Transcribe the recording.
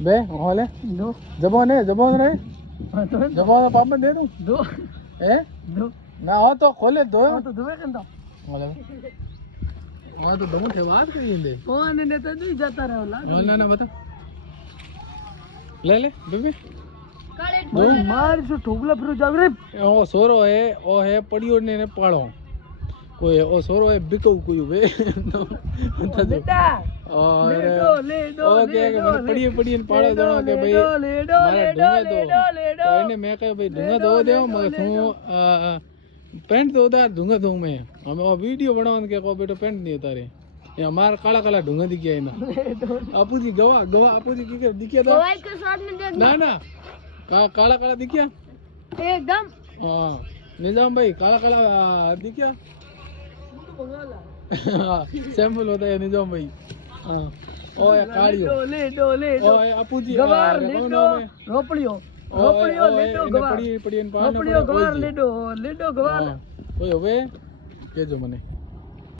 बे होले दो जबान है जबान रे हाँ तो जबान पापा दे दूं दो ए दो ना हो तो खोले दो हाँ तो दो कंदा होले हां तो दम के बात करिए दे कौन ने तो नहीं जाता रहो ला ना ना बता ले ले बेबी भाई मार जो ठोकला फिर जाग रे ओ सोरो है ओ है पड़ियो ने पाड़ो कोई ओ सोरो है बिको कोई बे बेटा और ले दो ओके मतलब पड़िए पड़िए पाड़ो दो के भाई ले दो तो इन्हें मैं कह भाई ढूंगा दो दे मगर तू पेंट दो उधर ढूंगा दो मैं हमें वो वीडियो बनावन के को बेटा पेंट नहीं उतारे ये हमार काला काला ढूंगा दिखिया है ना आपू जी गवा गवा आपू जी की दिखिया था गवाई के साथ में देख ना ना काला काला दिखिया एकदम हाँ निजाम भाई काला काला दिखिया सैंपल होता है निजाम भाई हाँ ओए कालियो ले दो ओए आपू जी गवार ले दो रोपड़ियो ले दो गवार पड़ी पड़ी रोपड़ियो गवार ले दो गवार ओए होवे के जो मने